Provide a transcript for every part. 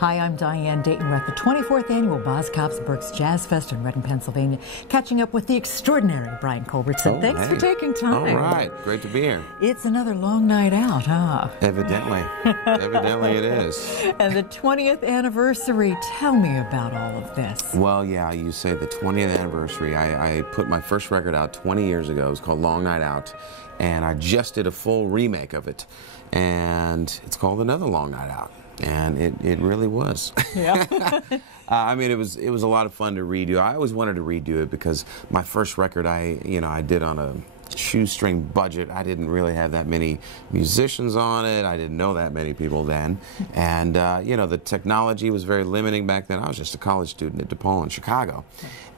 Hi, I'm Diane. Dayton. We're at the 24th Annual Berks Jazz Fest in Reading, Pennsylvania, catching up with the extraordinary Brian Culbertson. Oh, Thanks hey. for taking time. All right. Great to be here. It's another long night out, huh? Evidently. Evidently it is. And the 20th anniversary. Tell me about all of this. Well, yeah, you say the 20th anniversary. I put my first record out 20 years ago. It was called Long Night Out. And I just did a full remake of it. And it's called Another Long Night Out. And it really was. Yeah. I mean, it was a lot of fun to redo. I always wanted to redo it because my first record I did on a shoestring budget. I didn't really have that many musicians on it. I didn't know that many people then. And, the technology was very limiting back then. I was just a college student at DePaul in Chicago.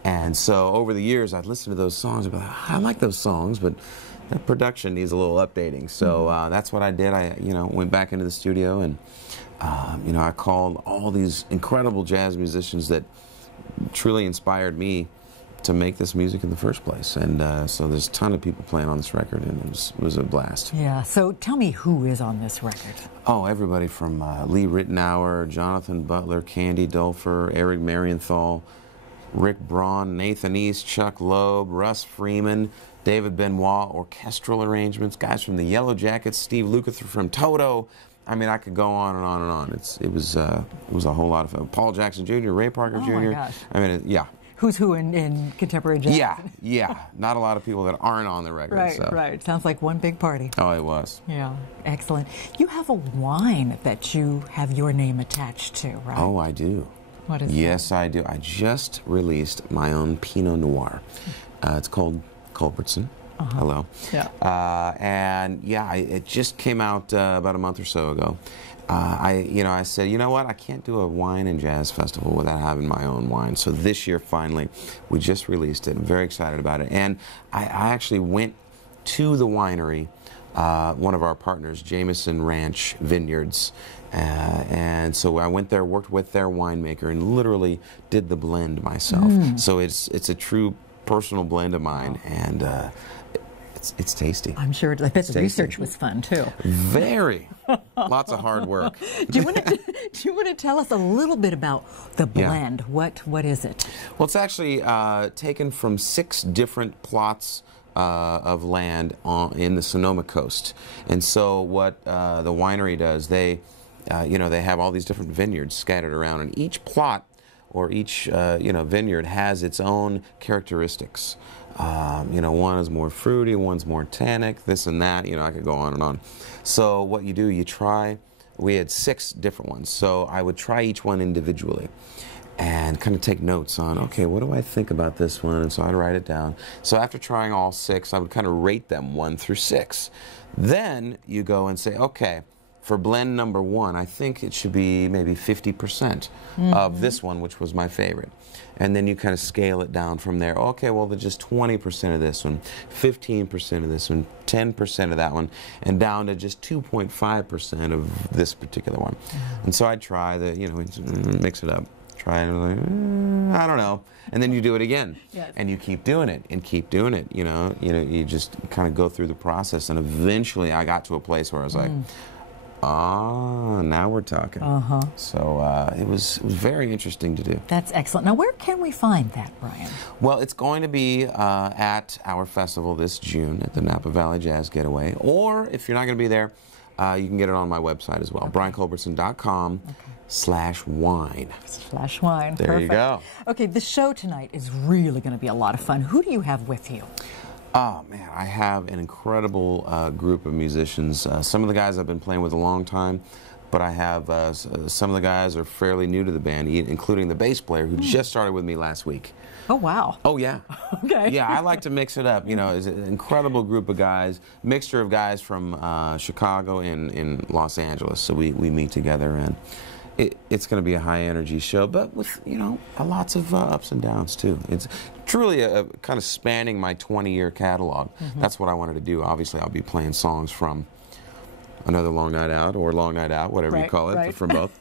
And so over the years, I'd listen to those songs and be like, I like those songs, but the production needs a little updating. So that's what I did. I, went back into the studio and, I called all these incredible jazz musicians that truly inspired me to make this music in the first place. And so there's a ton of people playing on this record, and it was a blast. Yeah, so tell me who is on this record. Oh, everybody from Lee Ritenour, Jonathan Butler, Candy Dulfer, Eric Marienthal, Rick Braun, Nathan East, Chuck Loeb, Russ Freeman, David Benoit, orchestral arrangements, guys from the Yellow Jackets, Steve Lukather from Toto. I mean, I could go on and on and on. It was a whole lot of fun. Paul Jackson Jr., Ray Parker Jr. My gosh. I mean, yeah. Who's who in contemporary jazz? Yeah. Not a lot of people that aren't on the record. Right, so. right. Sounds like one big party. Oh, it was. Yeah, excellent. You have a wine that you have your name attached to, right? Oh, I do. What is that? Yes, I do. I just released my own Pinot Noir. It's called Culbertson. Hello. Yeah. And yeah, it just came out about a month or so ago. I said, you know what? I can't do a wine and jazz festival without having my own wine. So this year, finally, we just released it. I'm very excited about it. And I actually went to the winery, one of our partners, Jameson Ranch Vineyards. And so I went there, worked with their winemaker, and literally did the blend myself. So it's a true personal blend of mine, and it's tasty. I'm sure. I bet the research was fun too. Very. Lots of hard work. Do you want to tell us a little bit about the blend? Yeah. What is it? Well, it's actually taken from 6 different plots of land in the Sonoma coast. And so what the winery does, they have all these different vineyards scattered around, and each plot or each vineyard has its own characteristics. One is more fruity, one's more tannic, this and that. I could go on and on. So what you do, you try. We had 6 different ones, so I would try each one individually and kind of take notes on, okay, what do I think about this one? And so I'd write it down. So after trying all 6, I would kind of rate them 1 through 6. Then you go and say, okay, for blend number 1, I think it should be maybe 50% of this one, which was my favorite. And then you kind of scale it down from there. Okay, well, there's just 20% of this one, 15% of this one, 10% of that one, and down to just 2.5% of this particular one. And so I'd try mix it up. Try it, I don't know. And then you do it again. Yes. And you keep doing it and keep doing it. You just kind of go through the process. And eventually I got to a place where I was like, now we're talking. So it was very interesting to do. That's excellent. Now, where can we find that, Brian? Well, it's going to be at our festival this June at the Napa Valley Jazz Getaway. Or if you're not going to be there, you can get it on my website as well, brianculbertson.com/wine. /wine. There Perfect. you go. Okay, the show tonight is really going to be a lot of fun. Who do you have with you? Oh, man, I have an incredible group of musicians. Some of the guys I've been playing with a long time, but I have some of the guys are fairly new to the band, including the bass player who just started with me last week. Oh, wow. Oh, yeah. Okay. Yeah, I like to mix it up. It's an incredible group of guys, mixture of guys from Chicago and Los Angeles. So we meet together, and it's going to be a high-energy show, but with, lots of ups and downs, too. It's truly a kind of spanning my 20-year catalog. That's what I wanted to do. Obviously, I'll be playing songs from another long night out or long night out, whatever you call it, from both,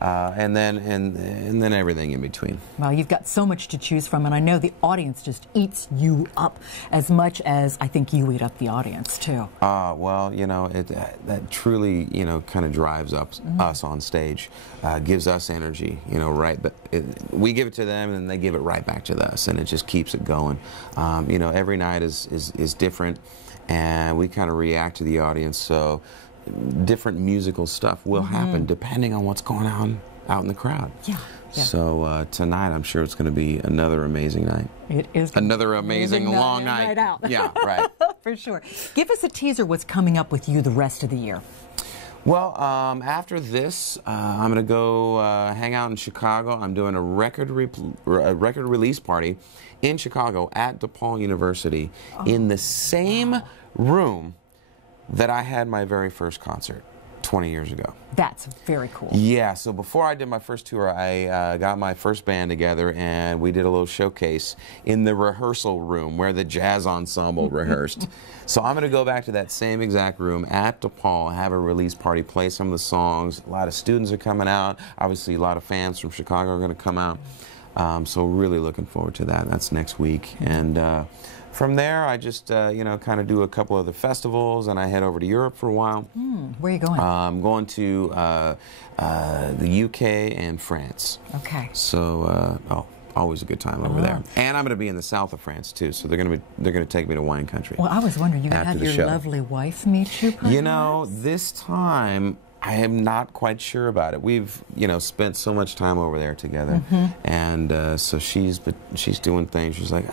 and then everything in between. Well, you've got so much to choose from, and I know the audience just eats you up as much as I think you eat up the audience too. Well, you know, that truly, you know, kind of drives up us on stage, gives us energy, you know, but we give it to them and they give it right back to us, and it just keeps it going. You know, every night is different, and we kind of react to the audience, so different musical stuff will happen depending on what's going on out in the crowd. Yeah. So tonight, I'm sure it's going to be another amazing night. It is another amazing long night. Night out. Yeah, right. For sure. Give us a teaser. What's coming up with you the rest of the year? Well, after this, I'm going to go hang out in Chicago. I'm doing a record release party in Chicago at DePaul University in the same room that I had my very first concert 20 years ago. That's very cool. Yeah, so before I did my first tour, I got my first band together, and we did a little showcase in the rehearsal room where the jazz ensemble rehearsed. So I'm going to go back to that same exact room at DePaul, have a release party, play some of the songs. A lot of students are coming out. Obviously, a lot of fans from Chicago are going to come out. So really looking forward to that. That's next week. And from there, I just, you know, kind of do a couple of the festivals, and I head over to Europe for a while. Where are you going? I'm going to the UK and France. Okay. So, always a good time over there. And I'm going to be in the south of France too. So they're going to take me to wine country. Well, I was wondering, you going to have your lovely wife meet you? Perhaps? You know, this time I am not quite sure about it. We've, you know, spent so much time over there together, and so she's doing things. She's like,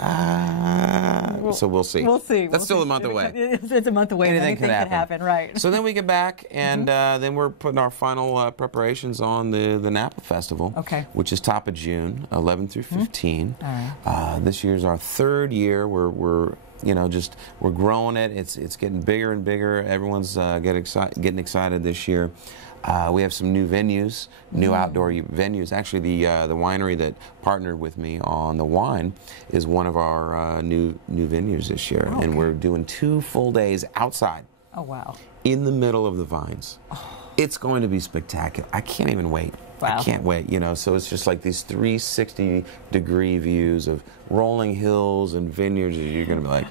so we'll see. We'll see. That's still a month away. It's a month away. Anything could happen, right? So then we get back, and then we're putting our final preparations on the Napa Festival, which is top of June, 11 through 15. This year's our third year. We're you know, we're growing it. It's getting bigger and bigger. Everyone's getting excited this year. We have some new venues, new outdoor venues. Actually, the winery that partnered with me on the wine is one of our new venues this year, and we're doing 2 full days outside. Oh wow! In the middle of the vines. It's going to be spectacular. I can't even wait. Wow. I can't wait, you know, so it's just like these 360-degree views of rolling hills and vineyards. You're going to be like,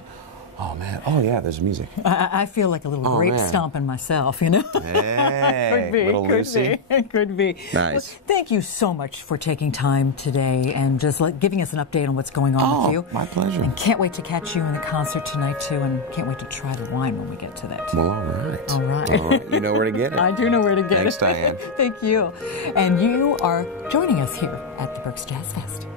oh, man, oh, yeah, there's music. I feel like a little grape stomping myself, you know. Hey, could be, little Lucy. Could be. Nice. Well, thank you so much for taking time today and just giving us an update on what's going on with you. My pleasure. And can't wait to catch you in the concert tonight, too, and can't wait to try the wine when we get to that. Well, all right. All right. All right. You know where to get it. I do know where to get Thanks, it. Diane. Thank you. And you are joining us here at the Berks Jazz Fest.